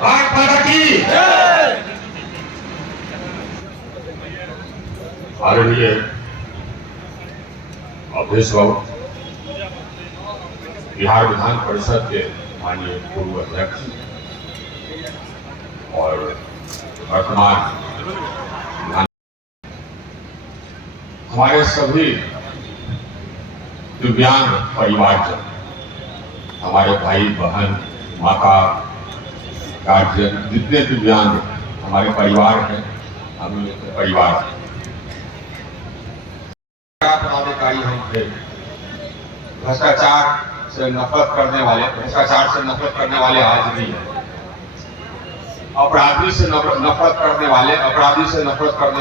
भारत माता की आदरणीय अध्यक्ष बाबू, बिहार विधान परिषद के माननीय पूर्व अध्यक्ष और वर्तमान हमारे सभी दिव्यांग परिवारजन, हमारे भाई बहन, माता, गार्जियन, जितने दिव्यांग हमारे परिवार हैं, हम परिवार पदाधिकारी हम थे। भ्रष्टाचार से नफरत करने वाले आज भी हैं। अपराधी से नफरत करने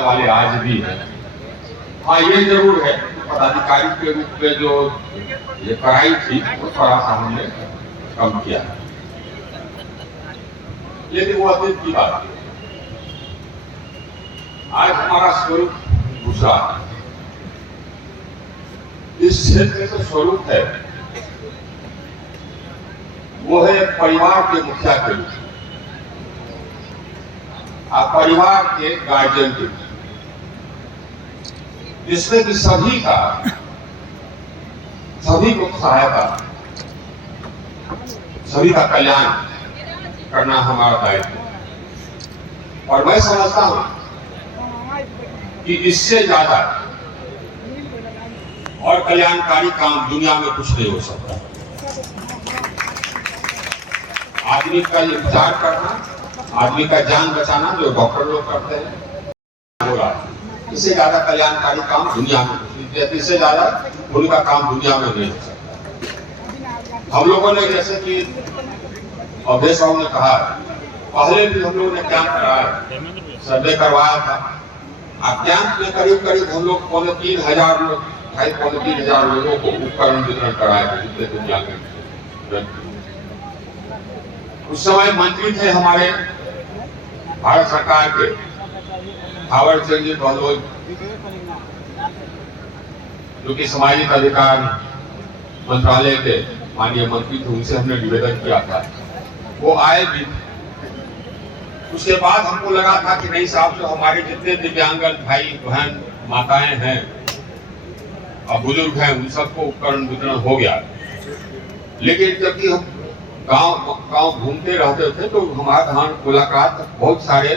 वाले आज भी हैं। हाँ, ये जरूर है पदाधिकारी के रूप में जो ये कराई थी वो थोड़ा सा हमने कम किया, लेकिन वो अतीत की बात है। आज हमारा स्वरूप दूसरा है। इस क्षेत्र का स्वरूप है वो है परिवार के मुखिया के रूप, परिवार के गार्जियन के रूप, जिसमें कि सभी को सहायता, सभी का कल्याण करना हमारा दायित्व है। और मैं समझता हूं कि इससे ज्यादा और कल्याणकारी काम दुनिया में कुछ नहीं हो सकता। आदमी का उपचार करना, आदमी का जान बचाना जो डॉक्टर लोग करते हैं, हो रहा है। इससे ज्यादा कल्याणकारी काम दुनिया में, इससे ज्यादा उनका काम दुनिया में नहीं हो सकता। हम लोगों ने, जैसे कि अवधेश बाबू ने कहा, पहले भी हम लोगों ने कैंप कराया, सर्वे करवाया था। अब कैंप में करीब हम लोग 3,500 लोग, 3,500 लोगों को उपकरण वितरण कराए थे। उस समय मंत्री थे हमारे भारत सरकार के थावर चंद जी गहलोत, जो कि सामाजिक अधिकार मंत्रालय के माननीय मंत्री थे। उनसे हमने निवेदन किया था, वो आए भी। उसके बाद हमको लगा था कि नहीं साहब, जो हमारे जितने दिव्यांगन भाई बहन माताएं हैं और बुजुर्ग हैं, उन सबको उपकरण वितरण हो गया। लेकिन जबकि हम गांव घूमते रहते थे तो हमारे यहाँ मुलाकात बहुत सारे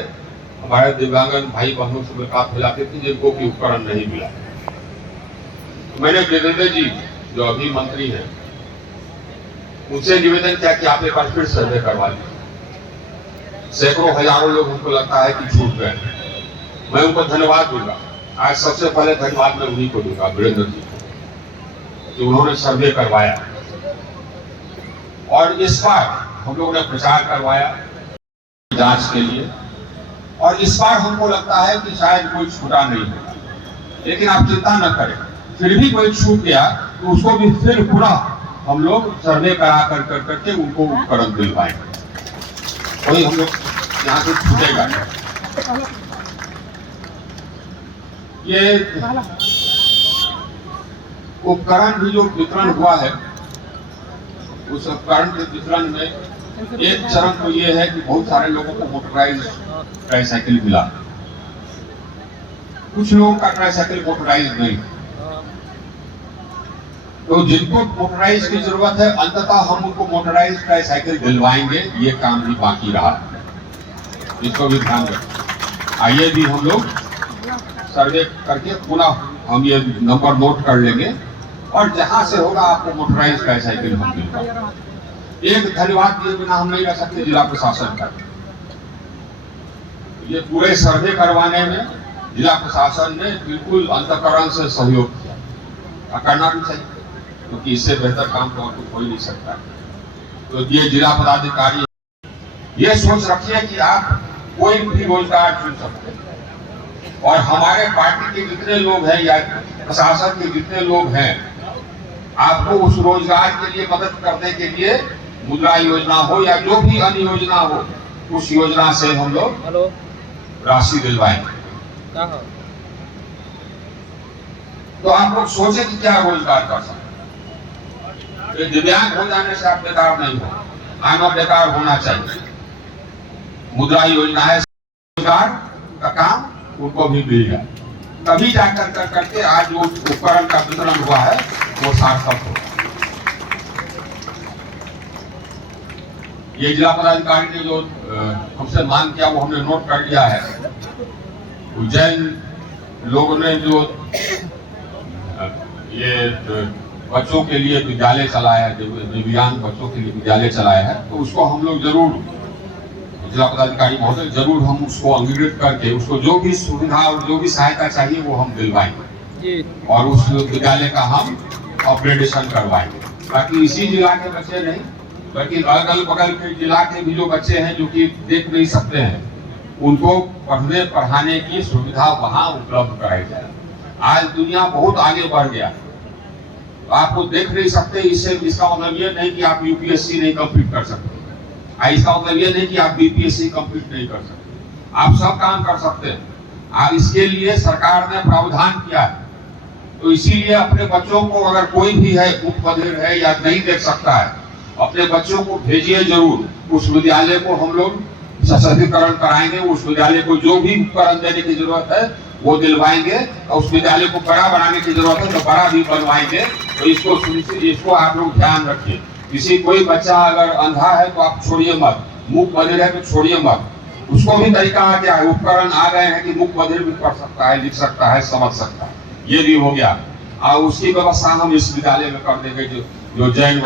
हमारे दिव्यांगन भाई बहनों से मुलाकात हो जाती थी जिनको कि उपकरण नहीं मिला। तो मैंने वीरेंद्र जी जो अभी मंत्री हैं उनसे निवेदन किया कि आप एक बार फिर सर्वे करवा लीजिए। सैकड़ों हजारों लोग हमको लगता है कि छूट गए। मैं उनको धन्यवाद दूंगा। आज सबसे पहले धन्यवाद मैं उन्हीं को दूंगा, वीरेंद्र जी, कि उन्होंने सर्वे करवाया। और इस बार हम लोगों ने प्रचार करवाया जांच के लिए, और इस बार हमको लगता है कि शायद कोई छूटा नहीं होगा। लेकिन आप चिंता न करें, फिर भी कोई छूट गया तो उसको भी फिर पूरा हम लोग सर्वे करा करके उनको उपकरण दिलवाएंगे। वही हम लोग यहाँ से छूटेगा। ये उपकरण भी जो वितरण हुआ है, उस उपकरण के वितरण में एक चरण तो ये है कि बहुत सारे लोगों को मोटराइज ट्राईसाइकिल मिला। कुछ लोगों का ट्राईसाइकिल मोटराइज नहीं। तो जिनको मोटराइज की जरूरत है, अंततः हम उनको मोटराइज ट्राईसाइकिल दिलवाएंगे। ये काम भी बाकी रहा, इसको भी ध्यान रखें। आइए भी हम लोग सर्वे करके पुनः हम ये नंबर नोट कर लेंगे, और जहां से होगा आपको मोटराइज ट्राईसाइकिल हम दिलवाएंगे। एक धन्यवाद दिए बिना हम नहीं रह सकते जिला प्रशासन का। ये पूरे सर्वे करवाने में जिला प्रशासन ने बिल्कुल अंतःकरण से सहयोग किया, करना भी चाहिए, क्योंकि इससे बेहतर काम तो और कुछ हो ही नहीं सकता। तो ये जिला पदाधिकारी ये सोच रखिए कि आप कोई भी रोजगार चुन सकते हैं, और हमारे पार्टी के जितने लोग हैं या प्रशासन के जितने लोग हैं, आपको उस रोजगार के लिए मदद करने के लिए मुद्रा योजना हो या जो भी अन्य योजना हो, उस योजना से हम लोग राशि दिलवाएंगे। तो आप लोग सोचे कि क्या रोजगार कर सकते। दिव्यांग हो जाने से आप बेकार नहीं हो, आना बेकार होना चाहिए। मुद्रा योजना है, रोजगार का काम उनको भी मिल जाए, तभी जाकर करके आज जो उपकरण का वितरण हुआ है वो सार्थक हो। ये जिला पदाधिकारी ने जो हमसे मांग किया वो हमने नोट कर लिया है। उज्जैन लोगों ने जो ये बच्चों के लिए विद्यालय चलाया है, दिव्यांग बच्चों के लिए विद्यालय चलाया है, तो उसको हम लोग जरूर, जिला पदाधिकारी महोदय, जरूर हम उसको अंगीकृत करके उसको जो भी सुविधा और जो भी सहायता चाहिए वो हम दिलवाएंगे और उस विद्यालय का हम अपग्रेडेशन करवाएंगे, ताकि इसी जिला के बच्चे नहीं बल्कि अगल बगल के जिला के भी जो बच्चे हैं जो कि देख नहीं सकते हैं, उनको पढ़ने पढ़ाने की सुविधा वहां उपलब्ध कराई जाए। आज दुनिया बहुत आगे बढ़ गया, आपको देख नहीं सकते, इससे इसका मतलब ये नहीं कि आप यूपीएससी नहीं कंप्लीट कर सकते, इसका मतलब ये नहीं कि आप बीपीएससी कंप्लीट नहीं कर सकते, आप सब काम कर सकते हैं। आप इसके लिए सरकार ने प्रावधान किया है, तो इसीलिए अपने बच्चों को, अगर कोई भी है मुख बधिर है या नहीं देख सकता है, अपने बच्चों को भेजिए जरूर। उस विद्यालय को हम लोग सशक्तिकरण कराएंगे, उस विद्यालय को जो भी उपकरण देने की जरूरत है वो दिलवाएंगे, और उस विद्यालय को बड़ा बनाने की जरूरत है तो बड़ा भी बनवाएंगे। तो इसको आप लोग ध्यान रखिए। किसी कोई बच्चा अगर अंधा है तो आप छोड़िए मत, मुख बधिर है तो छोड़िए मत, उसको भी तरीका आ गया है, उपकरण आ गए हैं कि मुख बधिर भी पढ़ सकता है, लिख सकता है, समझ सकता है, ये भी हो गया। और उसकी व्यवस्था हम इस विद्यालय में कर देंगे, जो जैन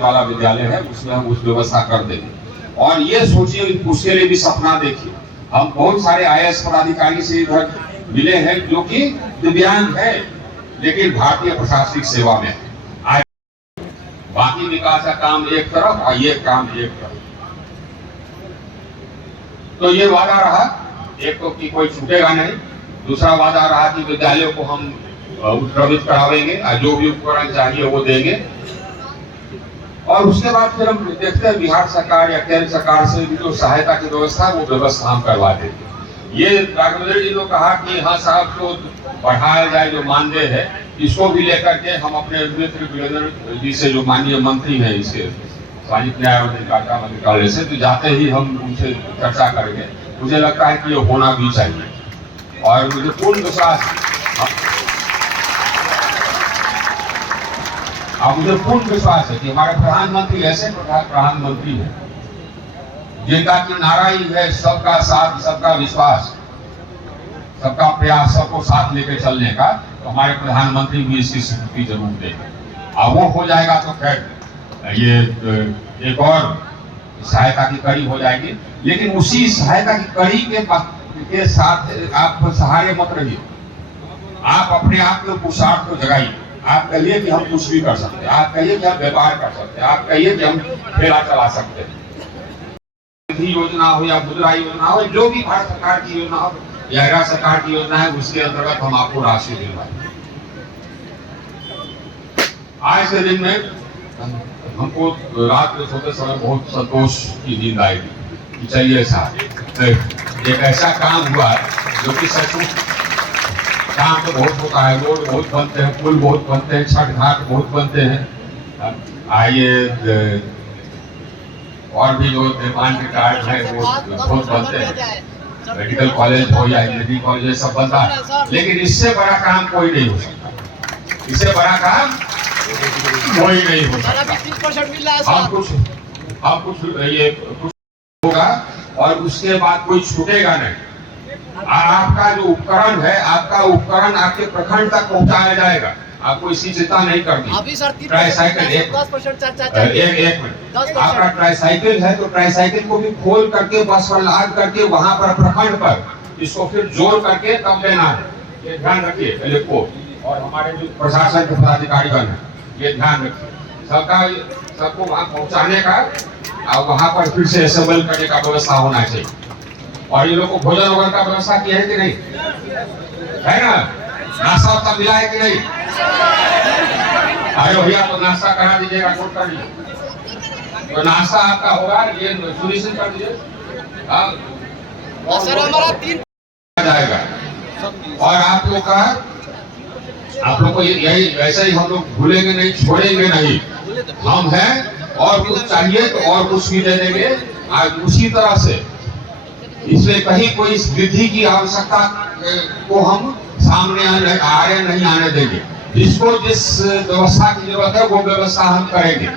वाला विद्यालय है उसमें हम उस व्यवस्था कर देंगे। और ये सोचिए, उसके लिए भी सपना देखिए, हम बहुत सारे IAS पदाधिकारी से इधर मिले हैं जो कि दिव्यांग है लेकिन भारतीय प्रशासनिक सेवा में, बाकी विकास का काम एक तरफ और ये काम एक तरफ। तो ये वादा रहा, एक तो कि कोई छूटेगा नहीं, दूसरा वादा रहा कि विद्यालयों को हम उत्क्रमित करावेंगे और जो भी उपकरण चाहिए वो देंगे। और उसके बाद फिर हम देखते हैं बिहार सरकार या केंद्र सरकार से भी जो सहायता की व्यवस्था है वो व्यवस्था हम करवा देंगे। ये राघवेंद्र जी ने कहा कि हाँ साहब को बढ़ाया जाए, जो मानदेय है इसको भी लेकर के हम अपने मित्र वीरेंद्र जी से, जो माननीय मंत्री हैं इसके सामाजिक न्याय और अधिकारिता मंत्रालय से, तो जाते ही हम उनसे चर्चा करेंगे। मुझे लगता है कि ये होना भी चाहिए और मुझे पूर्ण विश्वास है कि हमारे प्रधानमंत्री ऐसे प्रधानमंत्री हैं जिनका कि नारा ही है सबका साथ, सबका विश्वास, सबका प्रयास, सबको साथ लेकर चलने का। तो हमारे प्रधानमंत्री भी इसकी स्वीकृति जरूर देंगे और वो हो जाएगा तो खैर ये एक और सहायता की कड़ी हो जाएगी। लेकिन उसी सहायता की कड़ी के साथ आप सहारे मत रहिए, आप अपने आप को पुरुषार्थ को जगाइए। आप कहिए कि हम कुछ भी कर सकते हैं, आप कहिए कि हम व्यापार कर सकते हैं, आप कहिए कि हम ठेला चला सकते हैं। योजना हो या मुद्रा योजना हो, जो भी भारत सरकार की योजना हो या राज्य सरकार की योजना है, उसके अंतर्गत हम आपको राशि दिलवाएंगे। आज के दिन में हमको रात में सोते समय बहुत संतोष की नींद आएगी कि चलिए साहब एक ऐसा काम हुआ जो कि सचमुच काम तो बहुत होता है, रोड बहुत बनते हैं, पुल बहुत बनते हैं, छठ घाट बहुत बनते हैं, आइए और भी जो निर्माण के कार्य है वो बहुत बनते हैं, मेडिकल कॉलेज हो या इंजीनियरिंग कॉलेज सब बनता है, लेकिन इससे बड़ा काम कोई नहीं हो सकता, इससे बड़ा काम कोई नहीं हो सकता। हम कुछ ये कुछ होगा और उसके बाद कोई छूटेगा नहीं। आपका जो उपकरण है, आपका उपकरण आपके प्रखंड तक पहुंचाया जाएगा, आपको इसी चिंता नहीं करनी। अभी सर ट्राईसाइकिल एक मिनट, आपका ट्राईसाइकिल है तो ट्राईसाइकिल को भी खोल करके बस पर लाद करके वहां पर प्रखंड पर इसको फिर जोड़ करके तब लेना है, ये ध्यान रखिए पहले को। और हमारे जो प्रशासन के पदाधिकारीगण है ये ध्यान रखिए, सबको वहां पहुंचाने का और वहां पर फिर से असेंबल करने का व्यवस्था होना चाहिए। और ये लोग को भोजन वगैरह का व्यवस्था किया है कि नहीं, है ना? नाश्ता वास्ता मिला है कि नहीं? अरे भैया तो नाश्ता करा दीजिएगा, नोट कर लीजिए, तो नाश्ता आपका होगा, ये सुनिश्चित कर दीजिए। सर हमारा 3 जाएगा। और आप लोग को यही वैसे ही हम लोग भूलेंगे नहीं, छोड़ेंगे नहीं, हम हैं और कुछ चाहिए तो और कुछ भी दे देंगे। आज उसी तरह से इसमें कहीं कोई वृद्धि की आवश्यकता को हम सामने नहीं आने देंगे। जिसको जिस व्यवस्था की जरूरत है वो व्यवस्था हम करेंगे।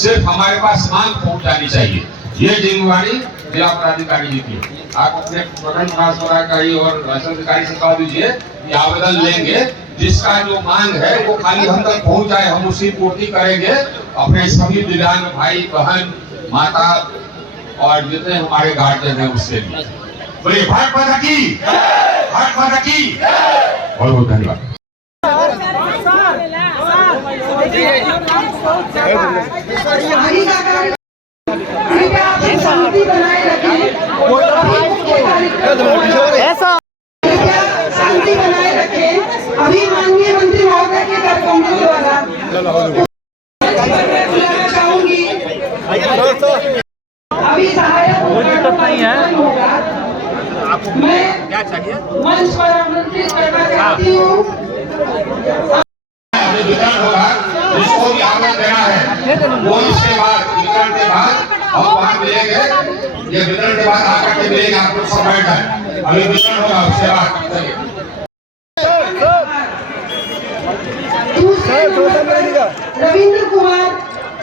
सिर्फ हमारे पास मांग पहुंच जानी चाहिए। ये जिम्मेवारी जिला पदाधिकारी जी की। आप अपने प्रखंड विकास पदाधिकारी और अधिकारी से कह दीजिए कि आवेदन लेंगे, जिसका जो मांग है वो खाली हम तक पहुंच जाए, हम उसकी पूर्ति करेंगे। अपने सभी दिव्यांग भाई बहन माता और जितने हमारे गार्जियन हैं उसके लिए। बोलिए भारत माता की, भारत माता की। बहुत बहुत धन्यवाद। शांति बनाए रखें, ऐसा शांति बनाए रखें। अभी माननीय मंत्री महोदय के कार्यक्रमों द्वारा चाहूंगी, अभी सहायक नहीं है, मैं मंच पर आमंत्रित करना चाहती हूँ। वितरण होगा, जिसको भी आवेदन देना है वो इसके बाद वितरण के बाद हम वहाँ मिलेंगे। ये वितरण के बाद आकर के मिलेंगे, आप लोग सब बैठ जाए। अभी वितरण होगा, उसके बाद रविंद्र कुमार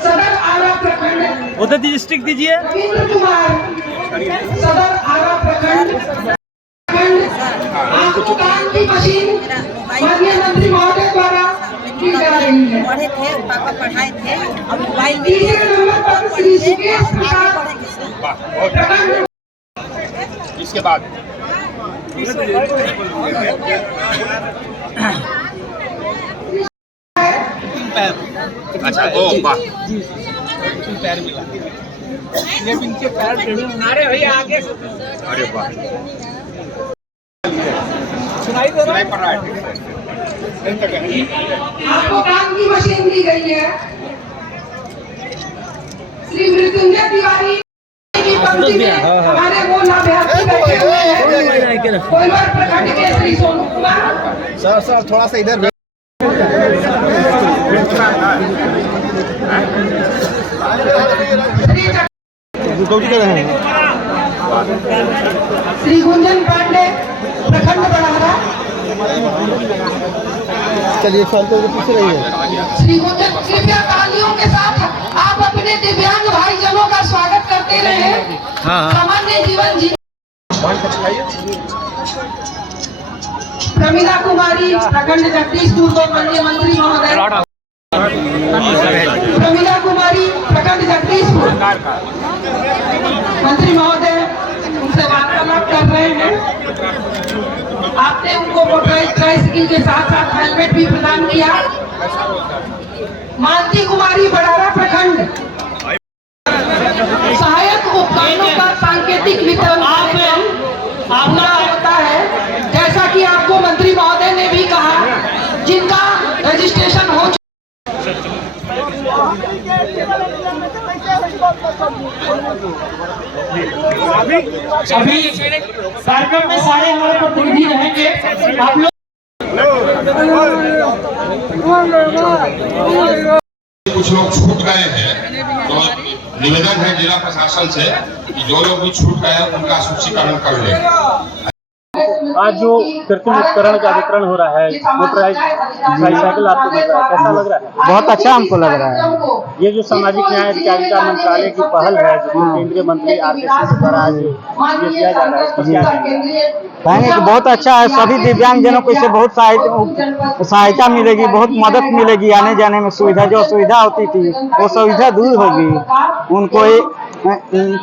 सदर आरा प्रखंड, उधर डिस्ट्रिक्ट दीजिए। रविंद्र कुमार सदर आरा प्रखंड। आपको काम की मशीन माननीय मंत्री महोदय द्वारा दी जा रही है। पढ़े थे, पापा पढ़ाए थे और मोबाइल तीसरे नंबर पर श्री सुकेश प्रसाद प्रखंड। इसके बाद अच्छा ओ वाह पैर मिला ये इनके पैर अरे भैया आगे अरे वाह सुनाई दे रहा है। आपको काम की मशीन दी गई है। श्री मृत्युंजय तिवारी की पंक्ति में हमारे वो लाभार्थी बैठे हुए हैं। कोइलवर प्रखंड के श्री सोनू कुमार। सर थोड़ा सा इधर श्री गुंजन पांडे प्रखंड बड़ारा। चलिए साल तो पीछे रही है। श्री गुंजन, कृपया तालियों के साथ आप अपने दिव्यांग भाईजनों का स्वागत करते रहे। सामान्य जीवन जी। प्रमिला कुमारी प्रखंड जगदीशपुर को माननीय मंत्री महोदय। प्रमिला कुमारी प्रखंड जगदीशपुर मंत्री महोदय उनसे वार्तालाप कर रहे हैं। आपने उनको मोटराइज ट्राइसाइकिल के साथ साथ हेलमेट भी प्रदान किया। मालती कुमारी बड़ारा प्रखंड सहायक उपकरणों का सांकेतिक वितरण आपका होता है। जैसा कि आपको मंत्री महोदय ने भी कहा, जिनका रजिस्ट्रेशन हो अभी कार्यक्रम में सारे हमारे प्रतिनिधि रहेंगे। आप लोग कुछ लोग छूट गए हैं, तो निवेदन है जिला प्रशासन से कि जो लोग भी छूट गए हैं उनका सूचीकरण कर लें। आज जो कृत्रिम उपकरण का वितरण हो रहा है, मोटराइज ट्राइसाइकिल आपको मिल रहा है, कैसा लग रहा है? बहुत अच्छा हमको लग रहा है। ये जो सामाजिक न्याय अधिकारिता मंत्रालय की पहल है, जो केंद्रीय मंत्री आर.के. सिंह के द्वारा आज ये किया जा रहा है, इस पर क्या कहेंगे कि बहुत अच्छा है। सभी दिव्यांगजनों को इससे बहुत सहायता मिलेगी, बहुत मदद मिलेगी। आने जाने में सुविधा, जो असुविधा होती थी वो सुविधा दूर होगी। उनको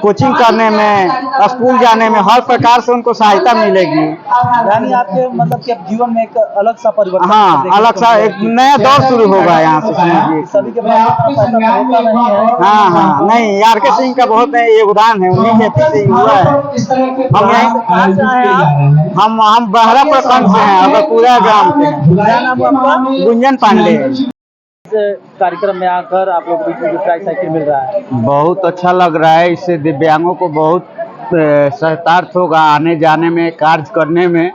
कोचिंग करने में, स्कूल जाने में हर प्रकार से उनको सहायता मिलेगी। यानी आपके मतलब कि जीवन में एक अलग सा परिवर्तन, हाँ, अलग सा एक नया दौर शुरू होगा यहाँ से, समझिए। सभी के नहीं है। हाँ, नहीं, आर.के. सिंह का बहुत योगदान है, उन्हीं के पीछे हुआ है। हम बहरा प्रखंड से हैं, अगर पूरा ग्राम से हैं। गुंजन पांडे। कार्यक्रम में आकर आप लोग को जो ट्राइसाइकिल मिल रहा है, बहुत अच्छा लग रहा है। इससे दिव्यांगों को बहुत सहायतार्थ होगा आने जाने में, कार्य करने में।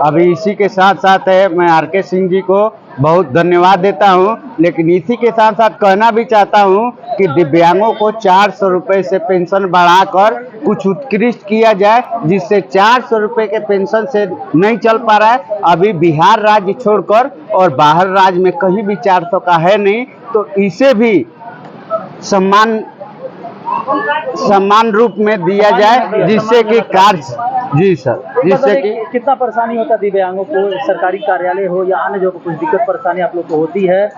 अभी इसी के साथ साथ है, मैं आर.के. सिंह जी को बहुत धन्यवाद देता हूं, लेकिन इसी के साथ साथ कहना भी चाहता हूं कि दिव्यांगों को 400 रुपये से पेंशन बढ़ाकर कुछ उत्कृष्ट किया जाए, जिससे 400 रुपये के पेंशन से नहीं चल पा रहा है। अभी बिहार राज्य छोड़कर और बाहर राज्य में कहीं भी 400 का है नहीं, तो इसे भी समान रूप में दिया जाए, जिससे कि कार्य जी सर, जिससे कि कितना परेशानी होता है दिव्यांगों को, सरकारी कार्यालय हो या अन्य जो कुछ दिक्कत परेशानी आप लोग को होती है,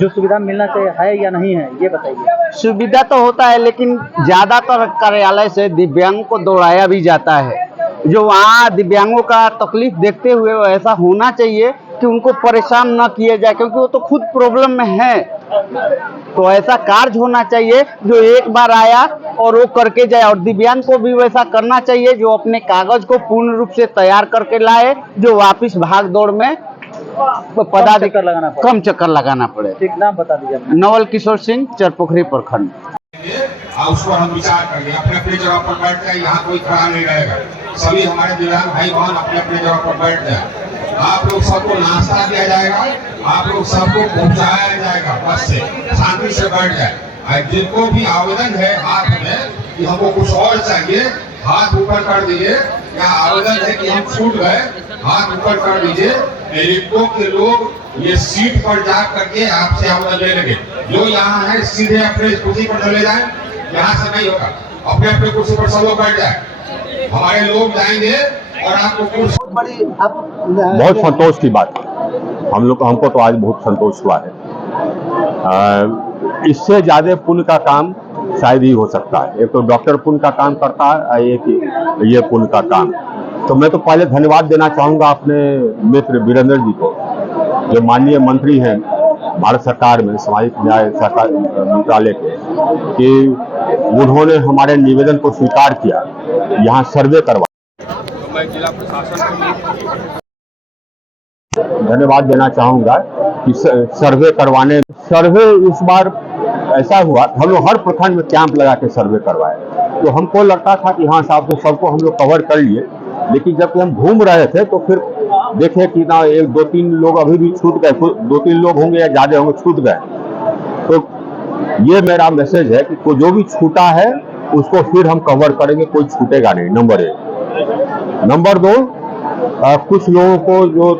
जो सुविधा मिलना चाहिए है या नहीं है, ये बताइए। सुविधा तो होता है, लेकिन ज्यादातर कार्यालय से दिव्यांग को दौड़ाया भी जाता है। जो वहाँ दिव्यांगों का तकलीफ देखते हुए ऐसा होना चाहिए कि उनको परेशान न किया जाए, क्योंकि वो तो खुद प्रॉब्लम में है। तो ऐसा कार्य होना चाहिए जो एक बार आया और वो करके जाए, और दिव्यांग को भी वैसा करना चाहिए जो अपने कागज को पूर्ण रूप से तैयार करके लाए, जो वापस भाग दौड़ में कम चक्कर लगाना पड़े। ठीक, नाम बता दीजिए। नवल किशोर सिंह, चरपोखरी प्रखंड। उस पर हम विचार करेंगे, अपने अपनी जगह पर बैठ जाए, यहाँ कोई खड़ा नहीं रहेगा। सभी हमारे दिव्यांग भाई बहन अपने अपनी जगह पर बैठ जाए। आप लोग सबको नाश्ता दिया जाएगा, आप लोग सबको पहुँचाया जाएगा, बस से शांति से बैठ जाए। जिनको भी आवेदन है हाथ में कि हमको कुछ और चाहिए, हाथ ऊपर कर दीजिए। या आवेदन है कि हम छूट गए, हाथ ऊपर कर दीजिए। एलिको के लोग ये सीट पर जा करके आपसे आवेदन ले लेंगे। जो यहाँ है सीधे अपने कुर्सी पर चले जाए, यहाँ से नहीं होगा, अपने अपने कुर्सी पर सब लोग बैठ जाए। हमारे लोग जाएंगे और आपको कुर्सी। बहुत संतोष की बात हमको तो आज बहुत संतोष हुआ है। इससे ज्यादा पुण्य का काम शायद ही हो सकता है। एक तो डॉक्टर पुण्य का काम करता है, एक ये पुण्य का काम। तो मैं तो पहले धन्यवाद देना चाहूँगा अपने मित्र वीरेंद्र जी को, जो माननीय मंत्री हैं भारत सरकार में सामाजिक न्याय मंत्रालय के, कि उन्होंने हमारे निवेदन को स्वीकार किया, यहाँ सर्वे करवा। तो मैं जिला प्रशासन को धन्यवाद देना चाहूँगा कि सर्वे करवाने, सर्वे इस बार ऐसा हुआ, हम लोग हर प्रखंड में कैंप लगा के सर्वे करवाए। तो हमको लगता था कि हाँ साहब, तो सबको हम लोग कवर कर लिए, लेकिन जब हम घूम रहे थे तो फिर देखे कि ना 1-2-3 लोग अभी भी छूट गए, 2-3 लोग होंगे या ज़्यादा होंगे छूट गए। तो ये मेरा मैसेज है कि जो भी छूटा है उसको फिर हम कवर करेंगे, कोई छूटेगा नहीं, नंबर 1। नंबर 2, कुछ लोगों को जो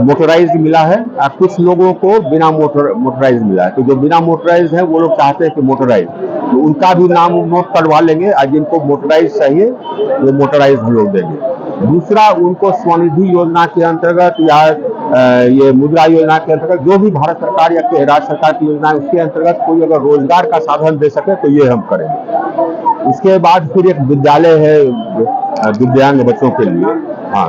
मोटराइज्ड मिला है, कुछ लोगों को बिना मोटराइज्ड मिला है। तो जो बिना मोटराइज्ड है वो लोग चाहते हैं कि मोटराइज, तो उनका भी नाम नोट करवा लेंगे, और जिनको मोटराइज चाहिए वो मोटराइज हम लोग देंगे। दूसरा, उनको स्वनिधि योजना के अंतर्गत या ये मुद्रा योजना के अंतर्गत, जो भी भारत सरकार या राज्य सरकार की योजना है उसके अंतर्गत कोई अगर रोजगार का साधन दे सके तो ये हम करेंगे। उसके बाद फिर एक विद्यालय है दिव्यांग बच्चों के लिए, हाँ,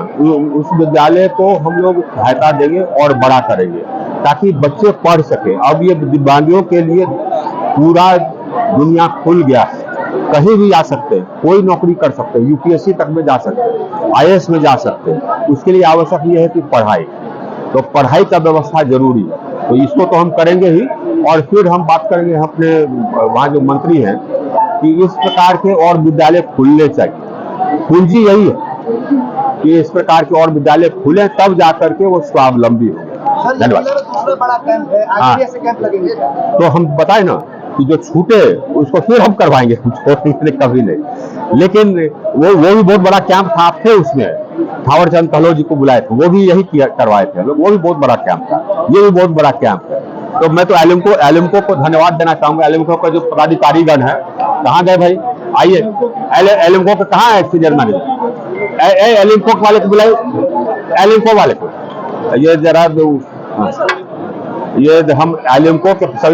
उस विद्यालय को हम लोग सहायता देंगे और बड़ा करेंगे ताकि बच्चे पढ़ सके। अब ये दिव्यांगों के लिए पूरा दुनिया खुल गया है, कहीं भी जा सकते हैं, कोई नौकरी कर सकते हैं, यूपीएससी तक में जा सकते हैं, आईएएस में जा सकते हैं। उसके लिए आवश्यक ये है कि पढ़ाई, तो पढ़ाई का व्यवस्था जरूरी है। तो इसको तो हम करेंगे ही, और फिर हम बात करेंगे अपने वहाँ जो मंत्री हैं कि इस प्रकार के और विद्यालय खुलने चाहिए। पूंजी यही है कि इस प्रकार के और विद्यालय खुले, तब जाकर के वो स्वावलंबी हो। धन्यवाद। बड़ा कैंप है, आगे ऐसे कैंप लगेंगे। तो हम बताए ना कि जो छूटे उसको फिर हम करवाएंगे, कभी नहीं। लेकिन वो भी बहुत बड़ा कैंप था, आप थे उसमें, थावर चंद गहलोत जी को बुलाए थे, वो भी यही करवाए थे लोग, वो भी बहुत बड़ा कैंप था, ये भी बहुत बड़ा कैंप है। तो मैं तो एलिम्को को धन्यवाद देना चाहूंगा। एलिम्को का जो पदाधिकारीगण है, कहाँ गए भाई, आइए। एलिम्को का कहाँ है सीनियर मैनेजर, एलिम्को वाले को बुलाइए, एलिम्को वाले को। ये जरा ये हम एलिम्को के सभी